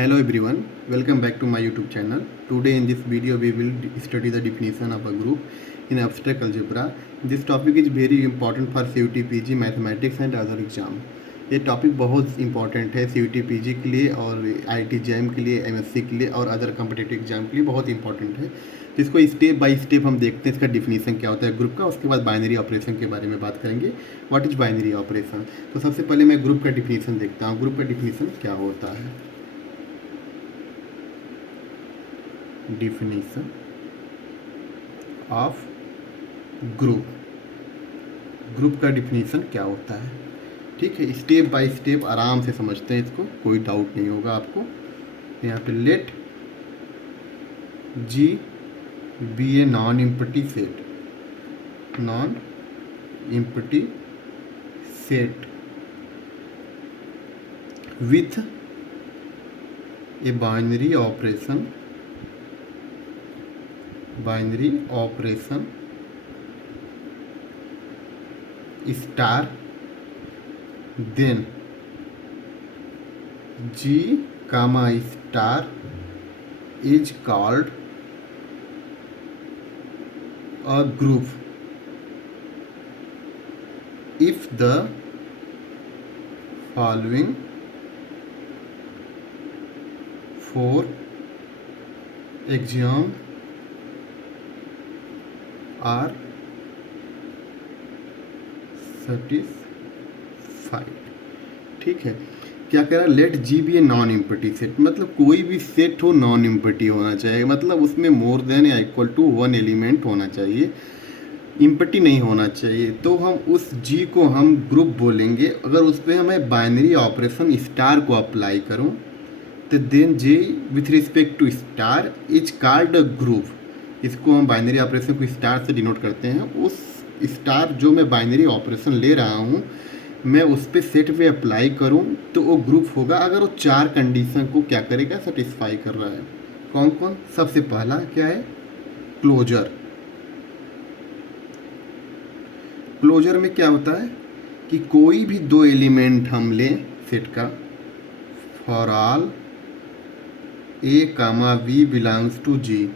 Hello everyone, welcome back to my YouTube channel. Today in this video we will study the definition of a group in abstract algebra. This topic is very important for CUT PG mathematics and other exam. ये topic बहुत important है CUT PG के लिए और IIT JAM के लिए, MSc के लिए और अदर कम्पिटिटिव एग्जाम के लिए बहुत इंपॉर्टेंट है। तो इसको स्टेप बाय स्टेप हम देखते हैं इसका डिफिनीशन क्या होता है ग्रुप का। उसके बाद बाइनरी ऑपरेशन के बारे में बात करेंगे। What is binary operation. तो सबसे पहले मैं ग्रुप का डिफिनीशन देखता हूँ। ग्रुप का डिफिनीशन क्या होता है। डिफिनीशन ऑफ ग्रुप, ग्रुप का डिफिनीशन क्या होता है। ठीक है, स्टेप बाय स्टेप आराम से समझते हैं इसको, कोई डाउट नहीं होगा आपको। यहाँ पे let G be a non empty set, non empty set with a binary operation, binary operation star, then G comma star is called a group if the following four axioms are satisfied। ठीक है, क्या कह रहा है, let G be a non empty set, मतलब कोई भी set हो नॉन एम्प्टी होना चाहिए, मतलब उसमें मोर देन या इक्वल टू वन एलिमेंट होना चाहिए, इम्पटी नहीं होना चाहिए। तो हम उस जी को हम ग्रुप बोलेंगे। अगर उस पर हमें बाइनरी ऑपरेशन स्टार को अप्लाई करूं तो then G with respect to star is called a group. इसको हम बाइनरी ऑपरेशन को स्टार से डिनोट करते हैं। उस स्टार जो मैं बाइनरी ऑपरेशन ले रहा हूं, मैं उस पर सेट पे अप्लाई करूं तो वो ग्रुप होगा अगर वो चार कंडीशन को क्या करेगा, सेटिस्फाई कर रहा है। कौन कौन। सबसे पहला क्या है, क्लोजर। क्लोजर में क्या होता है कि कोई भी दो एलिमेंट हम लें सेट का, for all A comma B belongs to G,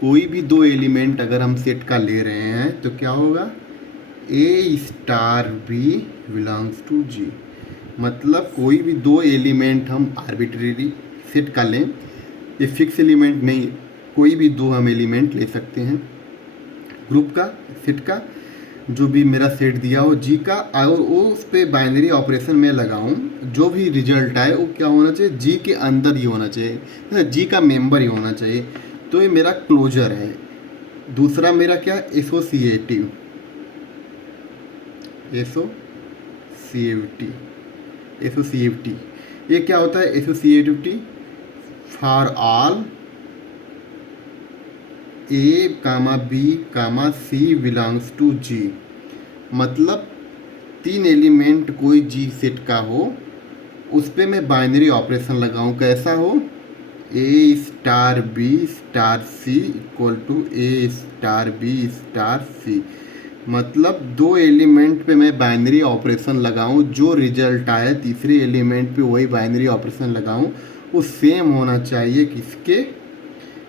कोई भी दो एलिमेंट अगर हम सेट का ले रहे हैं तो क्या होगा, ए star B belongs to G. मतलब कोई भी दो एलिमेंट हम आर्बिट्रेरी सेट का लें, ये फिक्स एलिमेंट नहीं, कोई भी दो हम एलिमेंट ले सकते हैं ग्रुप का, सेट का, जो भी मेरा सेट दिया हो जी का, और वो उस पर बाइनरी ऑपरेशन में लगाऊं, जो भी रिजल्ट आए वो क्या होना चाहिए, जी के अंदर ही होना चाहिए, जी का मेंबर ही होना चाहिए। तो ये मेरा क्लोजर है। दूसरा मेरा क्या, एसोसिएटिव, एसोसिएटिव, एसोसिएटिव ये क्या होता है, associativity for all A comma B comma C belongs to G. मतलब तीन एलिमेंट कोई जी सेट का हो, उस पर मैं बाइनरी ऑपरेशन लगाऊं, कैसा हो, A star B star C equal to A star B star C. मतलब दो एलिमेंट पे मैं बाइनरी ऑपरेशन लगाऊं, जो रिजल्ट आए तीसरे एलिमेंट पे वही बाइनरी ऑपरेशन लगाऊं, वो सेम होना चाहिए किसके,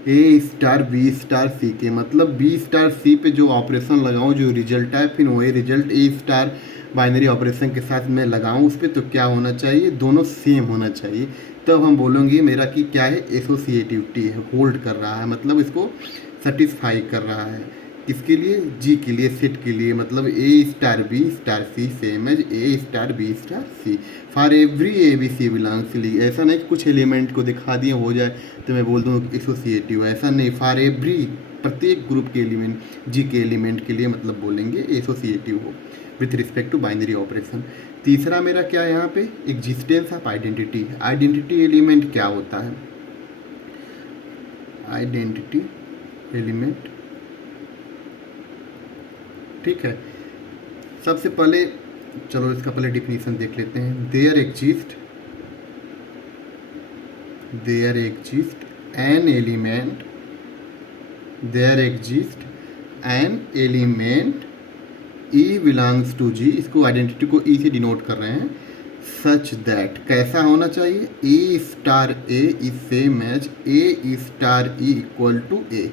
ए स्टार बी स्टार सी के। मतलब बी स्टार सी पे जो ऑपरेशन लगाऊं, जो रिजल्ट आए फिर वही रिजल्ट ए स्टार बाइनरी ऑपरेशन के साथ मैं लगाऊं उस पर, तो क्या होना चाहिए, दोनों सेम होना चाहिए। तब हम बोलेंगे मेरा कि क्या है, एसोसिएटिविटी है, होल्ड कर रहा है, मतलब इसको सेटिस्फाई कर रहा है। किसके लिए, जी के लिए, सेट के लिए। मतलब A star B star C same as A star B star C for every A B C belongs ली। ऐसा नहीं कि कुछ एलिमेंट को दिखा दिए हो जाए तो मैं बोल दूँ एसोसिएटिव, ऐसा नहीं, फॉर एवरी, प्रत्येक ग्रुप के एलिमेंट, जी के एलिमेंट के लिए मतलब बोलेंगे एसोसिएटिव हो with respect to binary operation. तीसरा मेरा क्या है यहाँ पे, existence of identity. Identity element क्या होता है, आइडेंटिटी एलिमेंट, ठीक है। सबसे पहले चलो इसका पहले डिफिनीशन देख लेते हैं। There exist an element, there exist an element E belongs to G, इसको आइडेंटिटी को ई से डिनोट कर रहे हैं, सच दैट कैसा होना चाहिए, A star A is same as A star E equal to A.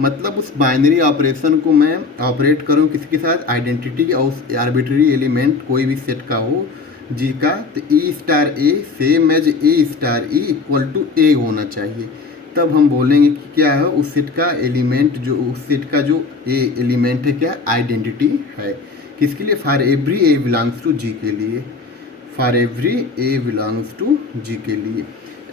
मतलब उस बाइनरी ऑपरेशन को मैं ऑपरेट करूं किसके साथ, आइडेंटिटी और उस आर्बिट्ररी एलिमेंट कोई भी सेट का हो जी का, तो E star A same as A star E equal to A होना चाहिए। तब हम बोलेंगे कि क्या है उस सेट का एलिमेंट, जो उस सेट का जो ए एलिमेंट है क्या, आइडेंटिटी है। किसके लिए, for every A belongs to G के लिए, for every A belongs to G के लिए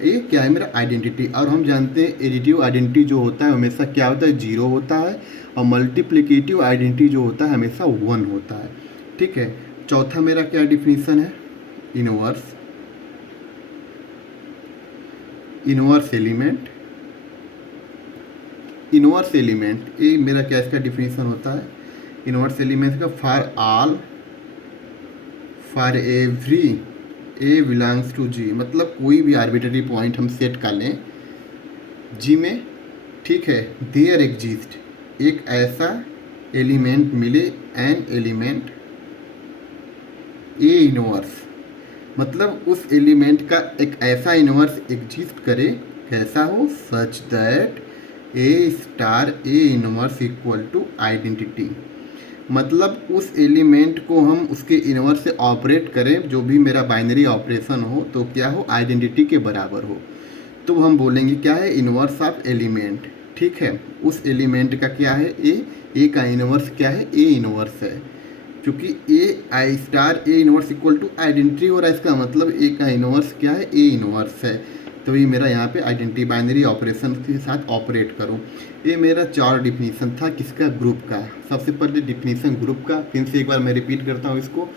ये क्या है, मेरा आइडेंटिटी। और हम जानते हैं एडिटिव आइडेंटिटी जो होता है हमेशा क्या होता है, जीरो होता है, और मल्टीप्लिकेटिव आइडेंटिटी जो होता है हमेशा 1 होता है। ठीक है, चौथा मेरा क्या डिफिनीसन है, inverse, inverse element, inverse element ये मेरा क्या इसका डिफिनीसन होता है, इनवर्स एलिमेंट का for all, for every A belongs to G, मतलब कोई भी आर्बिट्ररी पॉइंट हम सेट कर लें जी में, ठीक है, देयर एग्जिस्ट एक ऐसा एलिमेंट मिले, एन एलिमेंट ए इनवर्स, मतलब उस एलिमेंट का एक ऐसा इनवर्स एग्जिस्ट करे, कैसा हो, such that a star A inverse equal to identity. मतलब उस एलिमेंट को हम उसके इनवर्स से ऑपरेट करें, जो भी मेरा बाइनरी ऑपरेशन हो तो क्या हो, आइडेंटिटी के बराबर हो। तो हम बोलेंगे क्या है, इनवर्स ऑफ एलिमेंट। ठीक है, उस एलिमेंट का क्या है, ए का इनवर्स क्या है, ए इनवर्स है। क्योंकि A I star A inverse equal to identity हो रहा है, इसका मतलब ए का इनवर्स क्या है, ए इनवर्स है। तो ये मेरा यहाँ पे आइडेंटिटी बाइनरी ऑपरेशन के साथ ऑपरेट करूँ। ये मेरा 4 डिफिनीसन था किसका, ग्रुप का। सबसे पहले डिफिनीसन ग्रुप का, फिर से एक बार मैं रिपीट करता हूँ इसको,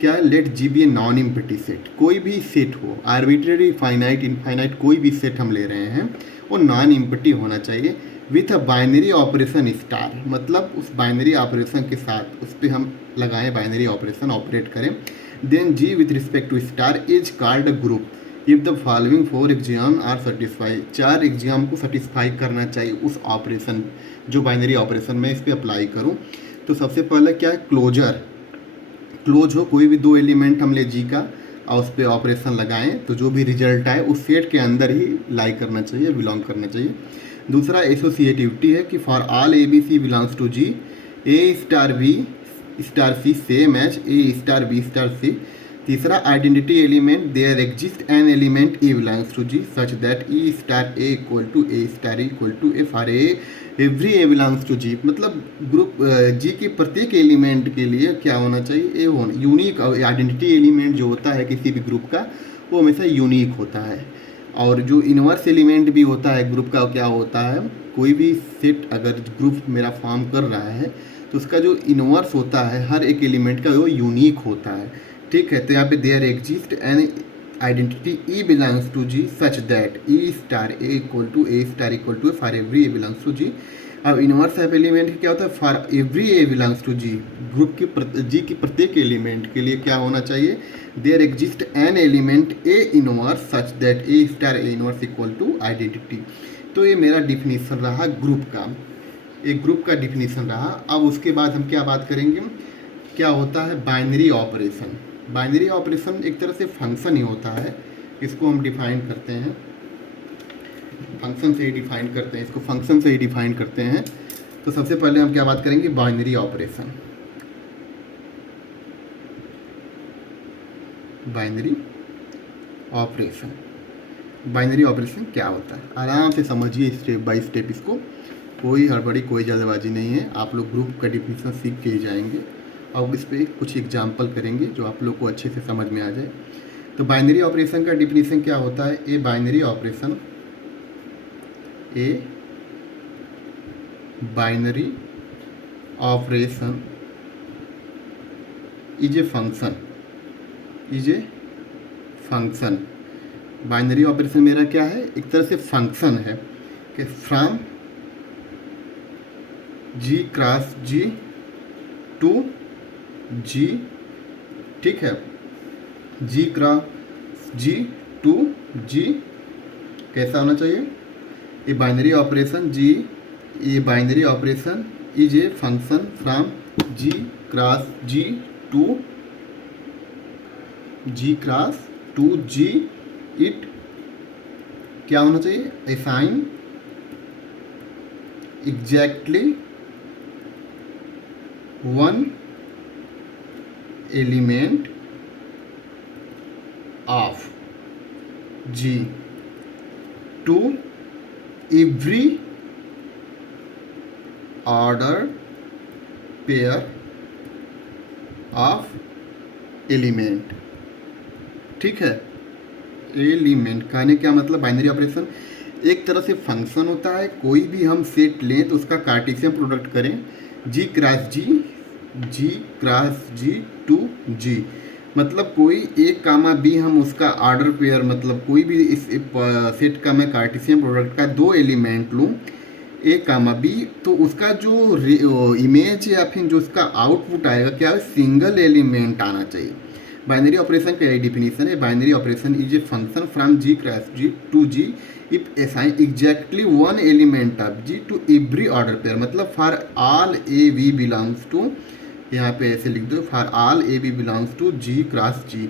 क्या है, let G be a non empty set. कोई भी सेट हो, आर्बिट्ररी, फाइनाइट, इनफाइनाइट, कोई भी सेट हम ले रहे हैं वो नॉन एम्प्टी होना चाहिए with a binary operation star, मतलब उस बाइनरी ऑपरेशन के साथ उस पर हम लगाएं बाइनरी ऑपरेशन ऑपरेट करें। Then G with respect to star is called a group if the following 4 axioms are satisfy. 4 axioms को सेटिस्फाई करना चाहिए उस ऑपरेशन, जो बाइनरी ऑपरेशन में इस पर अप्लाई करूँ। तो सबसे पहले क्या है, क्लोजर, क्लोज हो, कोई भी 2 एलिमेंट हम ले जी का और उस पर ऑपरेशन लगाएं तो जो भी रिजल्ट आए उस सेट के अंदर ही लाई करना चाहिए, बिलोंग करना चाहिए। दूसरा एसोसिएटिविटी है कि for all A B C belongs to G, A star B star C same as A star B star C. तीसरा identity element, there exist an element A belongs to G such that E star A equal to A star equal to A for A every A belongs to G. मतलब group जी के प्रत्येक element के लिए क्या होना चाहिए, ए होना unique. Identity element जो होता है किसी भी ग्रुप का वो हमेशा यूनिक होता है। और जो इनवर्स एलिमेंट भी होता है ग्रुप का, क्या होता है, कोई भी सेट अगर ग्रुप मेरा फॉर्म कर रहा है तो उसका जो इनवर्स होता है हर एक एलिमेंट का वो यूनिक होता है। ठीक है, तो यहाँ पे there exist an identity E belongs to G such that E star A equal to A star equal to for every A belongs to G. अब इनवर्स ऑफ एलिमेंट क्या होता है, for every A belongs to G, group की G की प्रत्येक element के लिए क्या होना चाहिए, there exist an element a inverse such that a star A inverse equal to identity. तो ये मेरा डिफिनीसन रहा ग्रुप का, एक ग्रुप का डिफिनीसन रहा। अब उसके बाद हम क्या बात करेंगे, क्या होता है बाइनरी ऑपरेशन। बाइनरी ऑपरेशन एक तरह से फंक्शन ही होता है, इसको हम डिफाइन करते हैं, फंक्शन से ही डिफाइन करते हैं, इसको फंक्शन से ही डिफाइन करते हैं। तो सबसे पहले हम क्या बात करेंगे, binary operation. Binary operation, binary operation क्या होता है, आराम से समझिए स्टेप बाय स्टेप इसको, कोई हड़बड़ी कोई जल्दबाजी नहीं है। आप लोग ग्रुप का डिफिनीशन सीख के ही जाएंगे। अब इस पर कुछ एग्जाम्पल करेंगे जो आप लोग को अच्छे से समझ में आ जाए। तो बाइनरी ऑपरेशन का डिफिनीशन क्या होता है, a binary operation, a binary operation is a function, is a function. Binary operation मेरा क्या है, एक तरह से फंक्शन है कि from G cross G to G, ठीक है, जी क्रॉस जी टू जी कैसा होना चाहिए, ये बाइनरी ऑपरेशन जी, ये binary operation is a function from G cross G to G cross to G, it क्या होना चाहिए, assign exactly one element of G to every order pair of element. ठीक है, एलिमेंट कहने क्या मतलब, binary operation एक तरह से फंक्शन होता है। कोई भी हम सेट लें तो उसका कार्टेशियन प्रोडक्ट करें, G cross G, G cross G to G, मतलब कोई ए कामा बी हम उसका ऑर्डर पेयर, मतलब कोई भी इस सेट का मैं कार्टेशियन प्रोडक्ट का दो एलिमेंट लूँ ए कामा बी, तो उसका जो इमेज या फिर जो उसका आउटपुट आएगा क्या है, सिंगल एलिमेंट आना चाहिए। बाइनरी ऑपरेशन का यही डिफिनीशन है, binary operation is a function from G cross G to G if assign exactly one element of G to every order pair, मतलब for all A V belongs to, यहाँ पे ऐसे लिख दो, for all A V belongs to G cross G,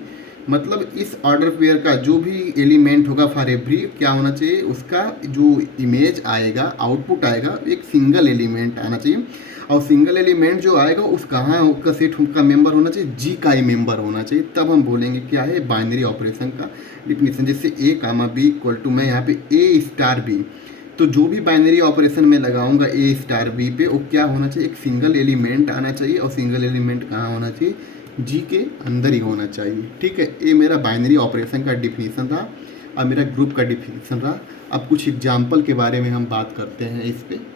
मतलब इस order pair का जो भी एलिमेंट होगा फॉर एवरी क्या होना चाहिए, उसका जो इमेज आएगा, आउटपुट आएगा, एक सिंगल एलिमेंट आना चाहिए। और सिंगल एलिमेंट जो आएगा उस कहाँ का सेट का मेंबर होना चाहिए, जी का ही मेंबर होना चाहिए, तब हम बोलेंगे क्या है बाइनरी ऑपरेशन का डिफिनीशन। जैसे ए कामा बी इक्वल टू, मैं यहाँ पे ए स्टार बी, तो जो भी बाइनरी ऑपरेशन में लगाऊंगा ए स्टार बी पे, वो क्या होना चाहिए, एक सिंगल एलिमेंट आना चाहिए, और सिंगल एलिमेंट कहाँ होना चाहिए, जी के अंदर ही होना चाहिए। ठीक है, ये मेरा बाइनरी ऑपरेशन का डिफिनीशन था और मेरा ग्रुप का डिफिनीशन रहा। अब कुछ एग्जाम्पल के बारे में हम बात करते हैं इस पर।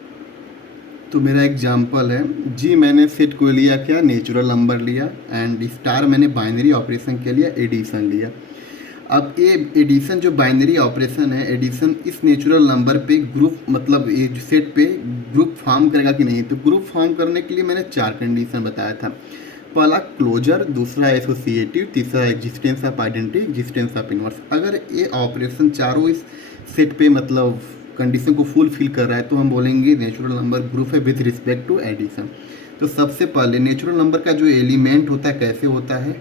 तो मेरा एग्जाम्पल है जी, मैंने सेट को लिया क्या, नेचुरल नंबर लिया, एंड स्टार मैंने बाइनरी ऑपरेशन के लिए एडिशन लिया। अब ये एडिशन जो बाइनरी ऑपरेशन है, एडिशन इस नेचुरल नंबर पे ग्रुप, मतलब ये सेट पे ग्रुप फॉर्म करेगा कि नहीं, तो ग्रुप फॉर्म करने के लिए मैंने 4 कंडीशन बताया था। पहला क्लोजर, दूसरा एसोसिएटिव, तीसरा existence of identity, existence of inverse. अगर ये ऑपरेशन चारों इस सेट पे मतलब कंडीशन को फुलफिल कर रहा है तो हम बोलेंगे नेचुरल नंबर ग्रुप है विथ रिस्पेक्ट टू एडिशन। तो सबसे पहले नेचुरल नंबर का जो एलिमेंट होता है कैसे होता है,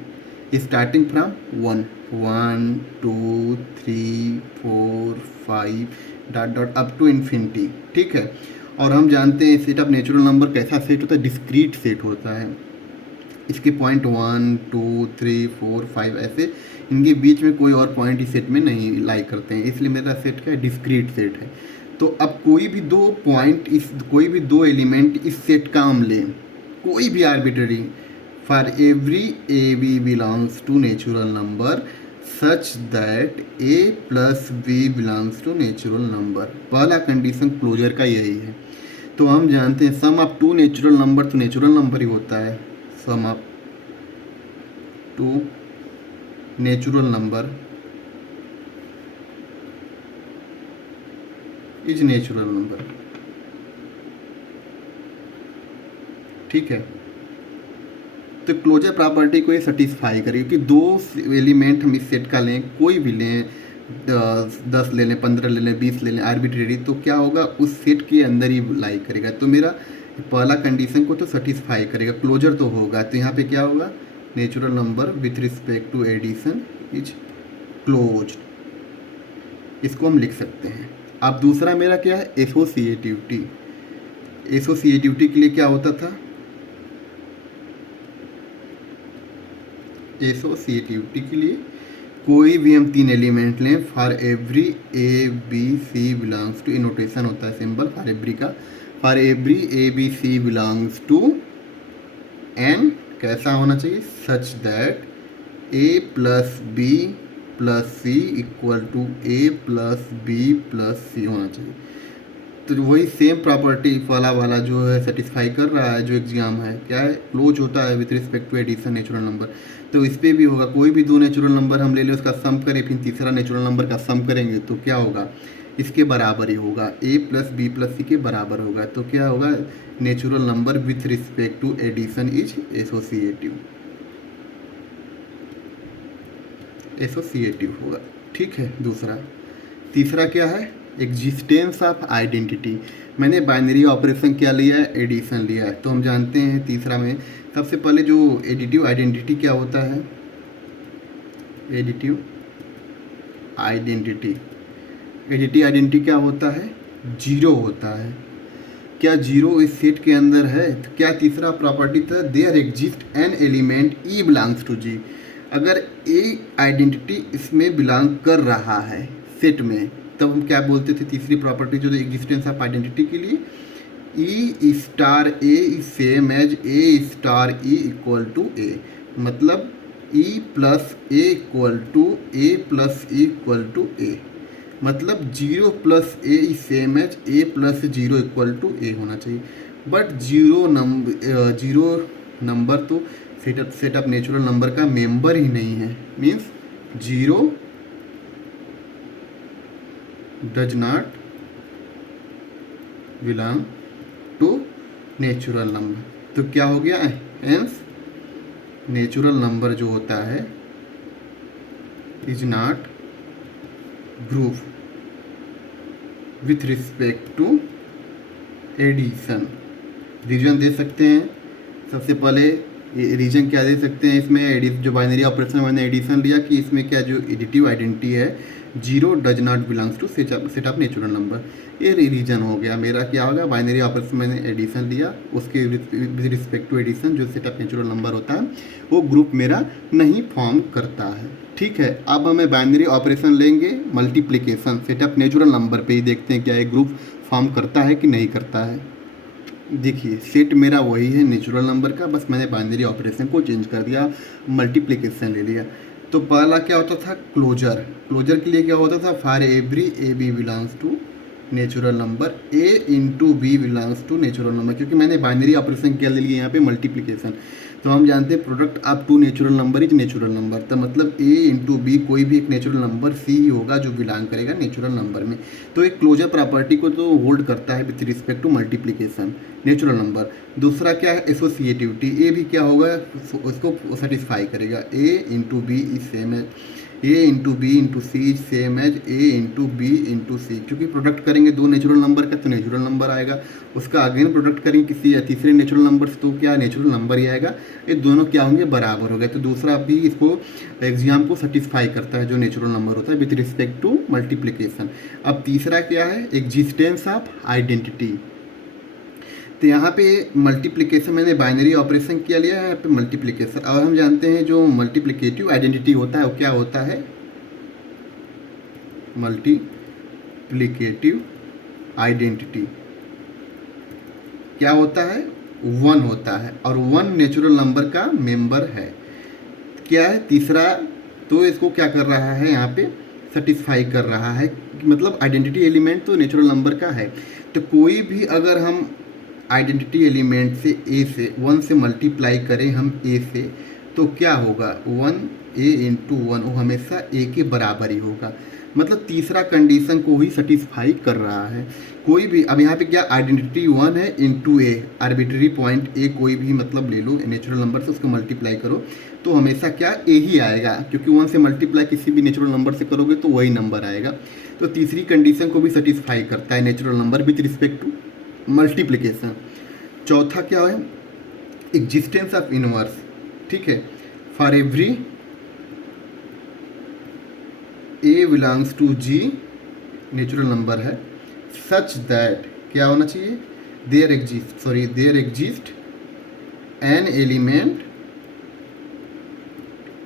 starting from 1 1 2 3 4 5 dot dot up to infinity. ठीक है, और हम जानते हैं सेट ऑफ नेचुरल नंबर कैसा सेट होता है, डिस्क्रीट सेट होता है। इसके पॉइंट 1 2 3 4 5 ऐसे, इनके बीच में कोई और पॉइंट इस सेट में नहीं लाई करते हैं, इसलिए मेरा सेट क्या है, डिस्क्रीट सेट है। तो अब कोई भी दो पॉइंट, इस कोई भी दो एलिमेंट इस सेट का हम लें, कोई भी arbitrary, for every A B belongs to natural number such that A plus B belongs to natural number. पहला कंडीशन क्लोजर का यही है। तो हम जानते हैं sum of two natural number तो नेचुरल नंबर ही होता है, sum of two natural number is natural number. ठीक है, तो क्लोजर प्रॉपर्टी को ये सेटिस्फाई करेगी कि दो एलिमेंट हम इस सेट का लें, कोई भी लें, 10 ले लें, 15 ले लें, 20 ले लें, आर्बिट्रेरी, तो क्या होगा उस सेट के अंदर ही लाई करेगा। तो मेरा पहला कंडीशन को तो सेटिस्फाई करेगा, क्लोजर तो होगा, तो यहाँ पे क्या होगा, natural number with respect to addition is closed, इसको हम लिख सकते हैं। अब दूसरा मेरा क्या है, एसोसिएटिविटी। एसोसिएटिविटी के लिए क्या होता था, एसोसिएटिविटी के लिए कोई भी हम 3 एलिमेंट लें, for every A B C belongs to, notation होता है सिंबल फॉर एवरी का, for every A B C belongs to N, कैसा होना चाहिए, such that A plus B plus C equal to A plus B plus C होना चाहिए। तो वही सेम प्रॉपर्टी वाला जो है सेटिस्फाई कर रहा है, जो एग्जाम है क्या है, क्लोज होता है with respect to addition natural number. तो इस पर भी होगा, कोई भी दो नेचुरल नंबर हम ले लें, उसका सम करें, फिर तीसरा नेचुरल नंबर का सम करेंगे तो क्या होगा, इसके बराबर ही होगा, a plus B plus c के बराबर होगा। तो क्या होगा, natural number with respect to addition is associative, associative होगा। ठीक है, दूसरा। तीसरा क्या है, एग्जिस्टेंस ऑफ आइडेंटिटी। मैंने बाइनरी ऑपरेशन क्या लिया है, एडिशन लिया है, तो हम जानते हैं तीसरा में सबसे पहले जो एडिटिव आइडेंटिटी क्या होता है, एडिटिव आइडेंटिटी। एडिटिव आइडेंटिटी क्या होता है? जीरो होता है। क्या जीरो इस सेट के अंदर है? तो क्या तीसरा प्रॉपर्टी था, there exist an element E belongs to G. अगर ए आइडेंटिटी इसमें बिलोंग कर रहा है सेट में, तब हम क्या बोलते थे तीसरी प्रॉपर्टी जो एग्जिस्टेंस ऑफ आइडेंटिटी के लिए, E star A is same as A star E equal to A. मतलब E plus A equal to A plus E equal to A. मतलब zero plus A is same as A plus zero equal to A होना चाहिए। But zero number तो set of natural number का member ही नहीं है। Means zero does not belong to natural number. तो क्या हो गया? हेंस नेचुरल नंबर जो होता है is not group with respect to addition. Reason दे सकते हैं। सबसे पहले रीजन क्या दे सकते हैं इसमें, जो बाइनरी ऑपरेशन मैंने एडिशन लिया कि इसमें क्या जो एडिटिव आइडेंटिटी है zero does not belongs to set of natural number. ये रीजन हो गया मेरा। क्या होगा? बाइनरी ऑपरेशन मैंने एडिशन लिया, उसके विद रिस्पेक्ट टू एडिशन जो सेट ऑफ नेचुरल नंबर होता है वो ग्रुप मेरा नहीं फॉर्म करता है। ठीक है, अब हमें बाइनरी ऑपरेशन लेंगे multiplication set of natural number पे ही देखते हैं क्या एक ग्रुप फॉर्म करता है कि नहीं करता है। देखिए सेट मेरा वही है नेचुरल नंबर का, बस मैंने बाइनरी ऑपरेशन को चेंज कर दिया, मल्टीप्लिकेशन ले लिया। तो पहला क्या होता था? क्लोजर। क्लोजर के लिए क्या होता था? For every A B belongs to natural number a into b belongs to natural number. क्योंकि मैंने बाइनरी ऑपरेशन क्या ले लिया यहाँ पे? मल्टीप्लिकेशन। तो हम जानते हैं product of two natural number is natural number. तो मतलब ए इंटू बी कोई भी एक नेचुरल नंबर सी ही होगा जो बिलोंग करेगा नेचुरल नंबर में। तो एक क्लोजर प्रॉपर्टी को तो होल्ड करता है with respect to multiplication natural number. दूसरा क्या है? एसोसिएटिविटी। ए भी क्या होगा? उसको सेटिस्फाई करेगा। A into B is same as A into B into C is same as A into B into C. क्योंकि प्रोडक्ट करेंगे दो नेचुरल नंबर का तो नेचुरल नंबर आएगा, उसका अगेन प्रोडक्ट करेंगे किसी तीसरे नेचुरल नंबर से तो क्या नेचुरल नंबर ही आएगा। ये दोनों क्या होंगे? बराबर हो गए। तो दूसरा भी इसको एग्जाम को सेटिस्फाई करता है जो नेचुरल नंबर होता है विथ रिस्पेक्ट टू मल्टीप्लिकेशन। अब तीसरा क्या है? Existence of identity. तो यहाँ पे मल्टीप्लिकेशन मैंने बाइनरी ऑपरेशन किया लिया है, यहाँ पे मल्टीप्लिकेशन। और हम जानते हैं जो मल्टीप्लिकेटिव आइडेंटिटी होता है वो क्या होता है? मल्टीप्लिकेटिव आइडेंटिटी क्या होता है? वन होता है और वन नेचुरल नंबर का मेंबर है। क्या है तीसरा? तो इसको क्या कर रहा है यहाँ पे? सेटिस्फाई कर रहा है। मतलब आइडेंटिटी एलिमेंट तो नेचुरल नंबर का है। तो कोई भी अगर हम आइडेंटिटी एलिमेंट से ए से वन से मल्टीप्लाई करें हम ए से, तो क्या होगा? वन ए इंटू वन वो हमेशा ए के बराबर ही होगा। मतलब तीसरा कंडीशन को ही सेटिस्फाई कर रहा है। कोई भी अब यहाँ पे क्या आइडेंटिटी वन है into A, arbitrary point A कोई भी मतलब ले लो नेचुरल नंबर से, उसको मल्टीप्लाई करो तो हमेशा क्या ए ही आएगा। क्योंकि वन से मल्टीप्लाई किसी भी नेचुरल नंबर से करोगे तो वही नंबर आएगा। तो तीसरी कंडीशन को भी सेटिस्फाई करता है natural number with respect to multiplication. चौथा क्या है? Existence of inverse. ठीक है, for every A belongs to G natural number है सच दैट क्या होना चाहिए? There exist an element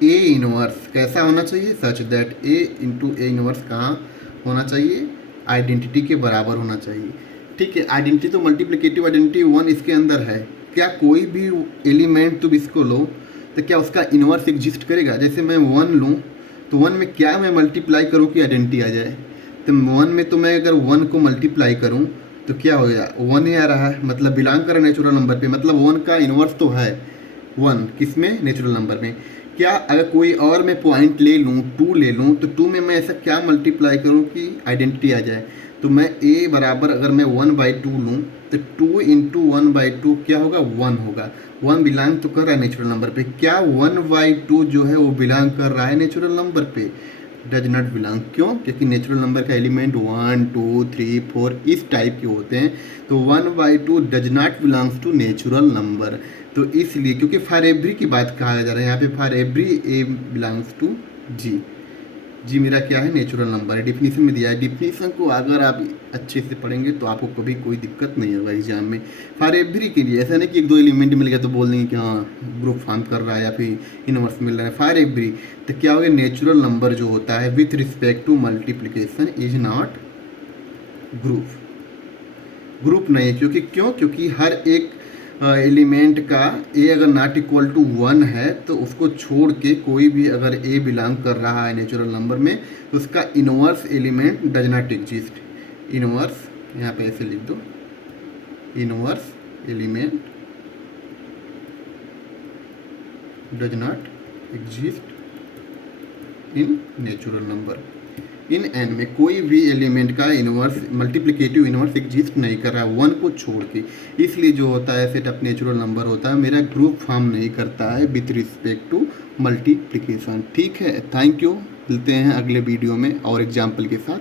a inverse. कैसा होना चाहिए? Such that a into a inverse कहाँ होना चाहिए? आइडेंटिटी के बराबर होना चाहिए। ठीक है, आइडेंटिटी तो मल्टीप्लिकेटिव आइडेंटिटी वन इसके अंदर है। क्या कोई भी एलिमेंट तुम इसको लो तो क्या उसका इनवर्स एग्जिस्ट करेगा? जैसे मैं वन लूँ तो वन में क्या मैं मल्टीप्लाई करूँ कि आइडेंटिटी आ जाए? तो वन में तो मैं अगर वन को मल्टीप्लाई करूँ तो क्या हो गया? वन ही आ रहा है, मतलब बिलोंग कर नेचुरल नंबर पे। मतलब वन का इनवर्स तो है वन, किसमें? नेचुरल नंबर में। क्या अगर कोई और मैं पॉइंट ले लूँ, टू ले लूँ, तो टू में मैं ऐसा क्या मल्टीप्लाई करूँ कि आइडेंटिटी आ जाए? तो मैं ए बराबर अगर मैं 1/2 लूँ तो 2 इंटू 1/2 क्या होगा? 1 होगा। 1 बिलोंग तो कर रहा है नेचुरल नंबर पे। क्या 1/2 जो है वो बिलोंग कर रहा है नेचुरल नंबर पे? Does not belong. क्यों? क्योंकि नेचुरल नंबर का एलिमेंट 1 2 3 4 इस टाइप के होते हैं। तो 1/2 does not belongs to natural number. तो इसलिए क्योंकि फॉर एवरी की बात कहा जा रहा है यहाँ पे, for every A belongs to G. G मेरा क्या है, नेचुरल नंबर है, डिफिनीशन में दिया है। डिफिनीशन को अगर आप अच्छे से पढ़ेंगे तो आपको कभी कोई दिक्कत नहीं होगा एग्जाम में। फॉर एवरी के लिए ऐसा नहीं कि एक दो एलिमेंट मिल गया तो बोल देंगे कि हाँ ग्रुप फॉर्म कर रहा है या फिर इनवर्स मिल रहा है। फॉर एवरी तो क्या होगा, नेचुरल नंबर जो होता है with respect to multiplication is not group. Group नहीं, क्योंकि हर एक एलिमेंट का ए अगर नॉट इक्वल टू 1 है तो उसको छोड़ के कोई भी अगर ए बिलोंग कर रहा है नेचुरल नंबर में तो उसका inverse element does not exist. Inverse यहाँ पे ऐसे लिख दो, inverse element does not exist in natural number. In an में कोई भी एलिमेंट का इनवर्स मल्टीप्लिकेटिव इनवर्स एग्जिस्ट नहीं कर रहा है 1 को छोड़ के, इसलिए जो होता है सेट ऑफ नेचुरल नंबर होता है मेरा ग्रुप फॉर्म नहीं करता है विथ रिस्पेक्ट टू मल्टीप्लिकेशन। ठीक है, थैंक यू। मिलते हैं अगले वीडियो में और एग्जाम्पल के साथ।